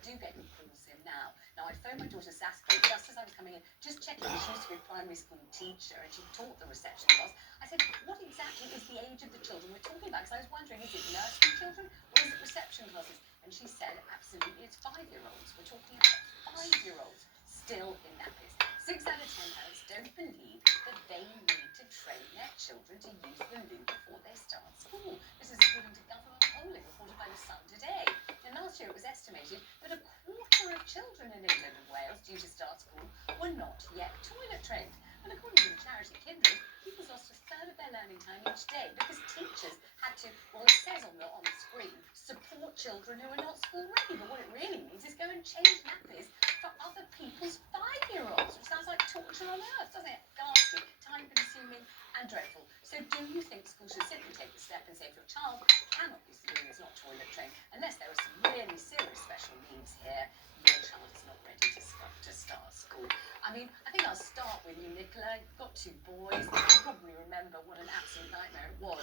do get calls in now. Now, I phoned my daughter Saskia just as I was coming in, just checking. She used to be a primary school teacher and she taught the reception class. I said, what exactly is the age of the children we're talking about? Because I was wondering, is it nursery children or is it reception classes? And she said, absolutely, it's 5-year-olds. We're talking about 5-year-olds still in nappies. 6 out of 10 parents don't believe that they need to train their children to use the loo before they start school. This is according to government polling reported by The Sun today. And last year it was estimated that a quarter of children in England and Wales due to start school were not yet toilet trained. And according to the charity Kindred, pupils lost a third of their learning time each day because teachers had to, well, it says on the screen, support children who are not school ready. But what it really means is go and change nappies for other people's 5-year-olds, which sounds like torture on earth, doesn't it? Ghastly, time-consuming, and dreadful. So do you think schools should simply take the step and say if your child cannot be seen is not toilet trained, unless there are some really serious special needs here, your child is not ready to start school? I mean, I think I'll start with you, Nicola. You've got 2 boys. You probably remember what an absolute nightmare it was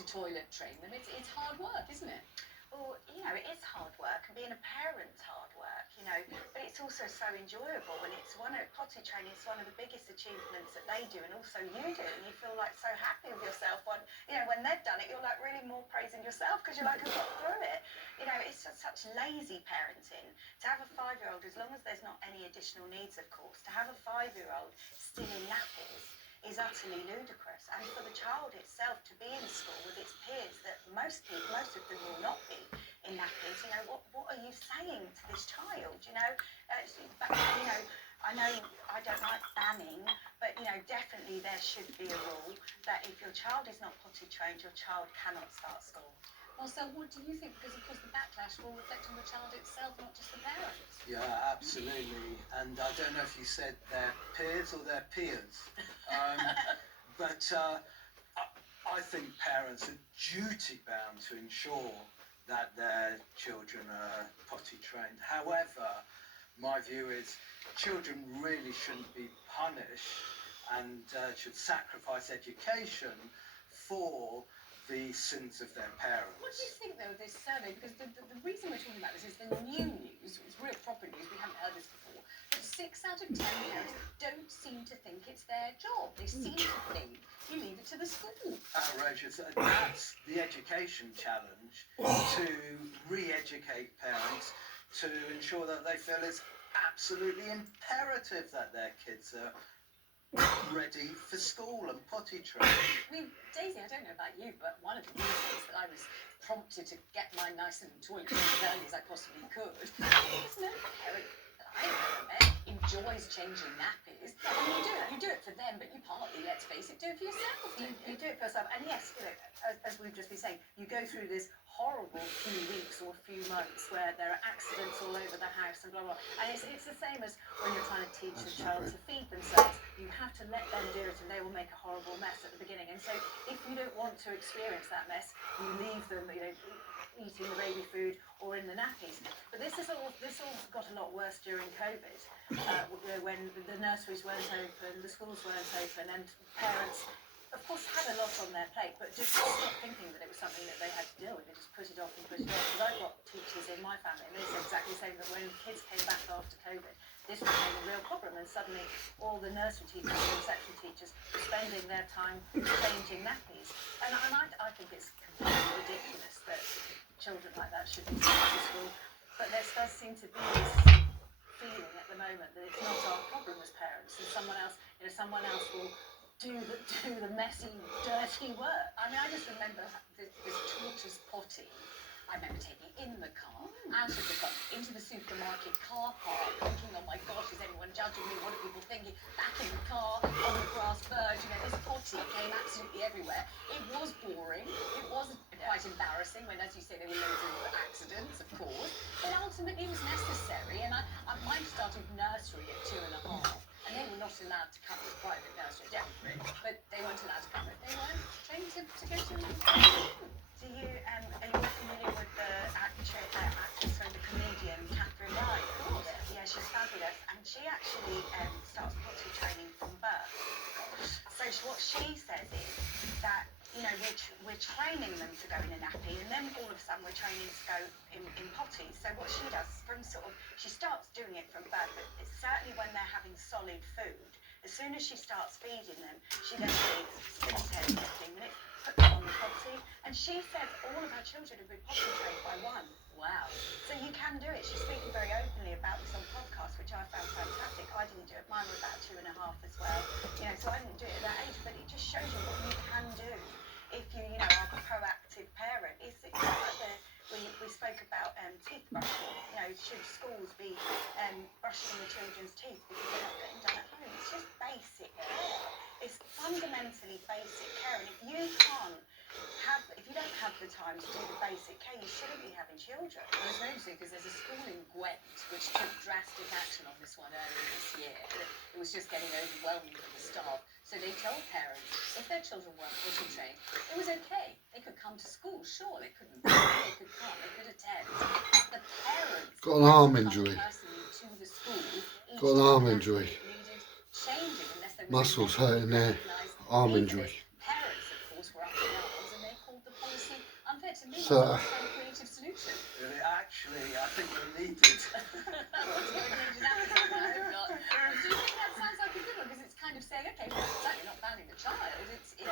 to toilet train them. It's hard work, isn't it? Well, it is hard work, and being a parent's hard work, but it's also so enjoyable, and it's potty training is one of the biggest achievements that they do, and also you do, and you feel like so happy with yourself when they've done it, you're like really more praising yourself because you're like, I got through it. It's just such lazy parenting. To have a 5-year-old, as long as there's not any additional needs, of course, to have a 5-year-old still in nappies is utterly ludicrous. And for the child itself to be in school with its peers that most of them will not be in nappies, what are you saying to this child? I know I don't like banning, but definitely there should be a rule that if your child is not potty trained, your child cannot start school. Well, so what do you think? Because, of course, the backlash will reflect on the child itself, not just the parents. Yeah, absolutely. And I don't know if you said their peers or their peers. But I think parents are duty-bound to ensure that their children are potty trained. However, my view is children really shouldn't be punished and should sacrifice education for the sins of their parents. What do you think, though, of this survey? Because the reason we're talking about this is the new news, it's real proper news, we haven't heard this before, that 6 out of 10 parents don't seem to think it's their job. They seem to think you leave it to the school. Outrageous. That's the education challenge, to re-educate parents to ensure that they feel it's absolutely imperative that their kids are ready for school and potty trained. I mean, Daisy, I don't know about you, but one of the reasons that I was prompted to get mine nice and toilet trained as early as I possibly could is no parent that I've ever met enjoys changing nappies. I mean, you do it for them, but you partly, let's face it, do it for yourself. You do it for yourself, and yes, as we've just been saying, you go through this horrible few weeks or few months where there are accidents all over the house and blah blah. And it's the same as when you're trying to teach a child to feed themselves. You have to let them do it, and they will make a horrible mess at the beginning. And so, if you don't want to experience that mess, you leave them, eating the baby food or in the nappies. But this all got a lot worse during COVID, when the nurseries weren't open, the schools weren't open, and parents, of course, had a lot on their plate, but just stopped thinking that it was something that they had to deal with. They just put it off and put it off. Because I've got teachers in my family, and they said exactly the same, that when kids came back after COVID, this became a real problem, and suddenly all the nursery teachers and reception teachers were spending their time changing nappies. And I think it's completely ridiculous that children like that should be sent to school. But there does seem to be this feeling at the moment that it's not our problem as parents, and someone else will do the messy, dirty work. I mean, I just remember this tortoise potty. I remember taking it in the car, out of the car, into the supermarket car park, thinking, oh my gosh, is anyone judging me? What are people thinking? Back in the car, on the grass verge, this potty came absolutely everywhere. It was boring. It was quite embarrassing when, as you say, there were loads of accidents, of course. But ultimately, it was necessary. And mine started nursery at 2.5. And they were not allowed to come to private nursery, definitely, but they weren't allowed to come if they weren't trained to go to are you familiar with the actress and the comedian Catherine Ryan? Of course. Yeah, she's fabulous, and she actually starts potty training from birth. So what she says is that we're training them to go in a nappy, and then all of a sudden we're training to go in potties. So what she does she starts doing it from birth, but it's certainly when they're having solid food. As soon as she starts feeding them, she then feeds, spins head 15 minutes, puts them on the potty, and she says all of her children have been potty trained by 1. Wow. So you can do it. She's speaking very openly about this on podcast, which I found fantastic. I didn't do it. Mine were about 2.5 as well. So I didn't do it at that age, but it just shows you what you can do if you are a proactive parent. It's like we spoke about teeth brushing. Should schools be brushing the children's teeth because they're not getting done at home? It's just basic care. It's fundamentally basic care, and if you don't have the time to do the basic care, you shouldn't be having children. Well, it's very interesting because there's a school in Gwent which took drastic action on this one earlier this year. It was just getting overwhelming for the staff. So they told parents if their children weren't potty trained, it was okay. They could come to school, sure, they couldn't. They could come, they could attend. But the parents Got an arm had to injury. come personally to the school. Each Got an time arm that injury. needed changing unless they were Muscles medically hurting there. recognised Arm needed injury. it. Parents, of course, were up in arms and they called the policy unfair. To me, So- it's a creative solution. Really, actually, I think we need it. Do you think that sounds like a good one? Because it's kind of saying, okay, well, it's certainly not banning the child. It's you.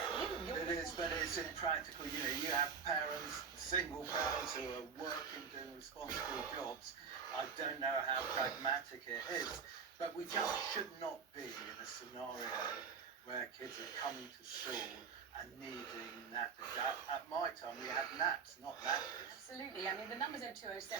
It is, but it's impractical. You have parents, single parents who are working, doing responsible jobs. I don't know how pragmatic it is, but we just should not be in a scenario where kids are coming to school and needing nappies. At my time, we had naps, not nappies. Absolutely. I mean, the numbers 0207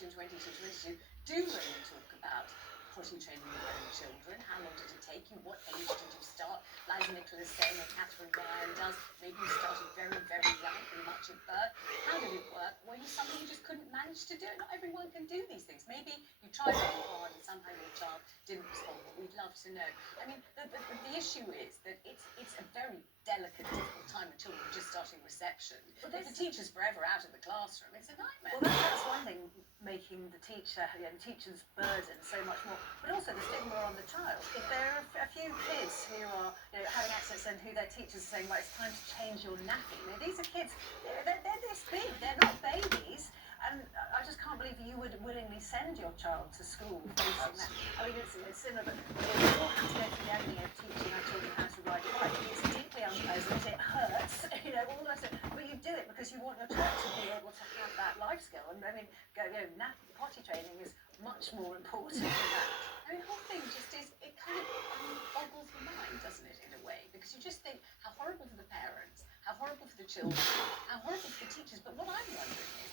862 2222 do really talk about potty training your own children. How long did it take you? What age did you start? Liza Nicholas saying, or Catherine Ryan does, maybe you started very, very young, pretty much at birth. How did it work? Were you something you just couldn't manage to do it? Not everyone can do these things. Maybe you tried really hard and somehow your child didn't respond, but we'd love to know. I mean, the issue is that it's a very delicate, difficult time when children are just starting reception. Well, If the teacher's forever out of the classroom, it's a nightmare. Well, that's one thing, making the teacher's burden so much more, but also the stigma on the child. If there are a few kids who are having accidents and who their teachers are saying, right, it's time to change your nappy. These are kids, they're this big, they're not babies. And I just can't believe you would willingly send your child to school facing that. I mean, it's similar, but we all have to go through the agony of teaching our children how to ride a bike. It's deeply unpleasant, it hurts, all the rest of it. But you do it because you want your child to be able to have that life skill. And I mean, potty training is much more important than that. I mean, the whole thing just is, it kind of boggles the mind, doesn't it, in a way? Because you just think how horrible for the parents, how horrible for the children, how horrible for the teachers. But what I'm wondering is,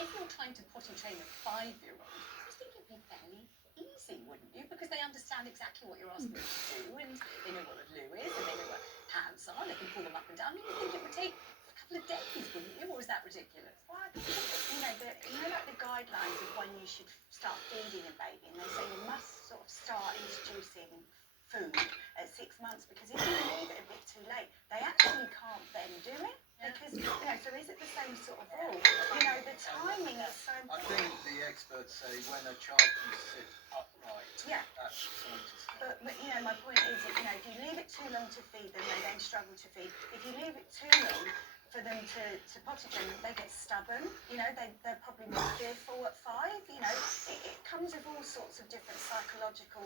if you're trying to potty train a 5-year-old, I think it'd be fairly easy, wouldn't you? Because they understand exactly what you're asking them to do, and they know what a loo is, and they know what pants are, they can pull them up and down. I mean, you think it would take a couple of days, wouldn't you? Or is that ridiculous? Well, I think, like the guidelines of when you should start feeding a baby, and they say you must sort of start introducing food at 6 months, because if you leave it a bit too late, they actually can't then do it. Because, so is it the same sort of rule? The timing is so I important. think the experts say when a child can sit upright, Yeah. that's the time to start. But my point is that, if you leave it too long to feed them, they then struggle to feed. If you leave it too long for them to potty train them, they get stubborn. They're probably more fearful at 5. It comes with all sorts of different psychological,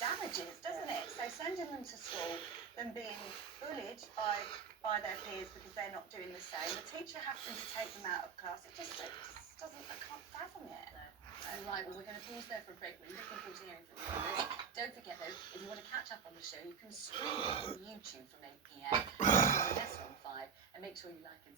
damages, doesn't it? So sending them to school, them being bullied by their peers because they're not doing the same, the teacher having to take them out of class, it just doesn't, I can't fathom it. Right, well, we're going to pause there for a break. We're looking forward to hearing from you on this. Don't forget, though, if you want to catch up on the show, you can stream it on YouTube from 8 p.m. on Vanessa on 5, and make sure you like and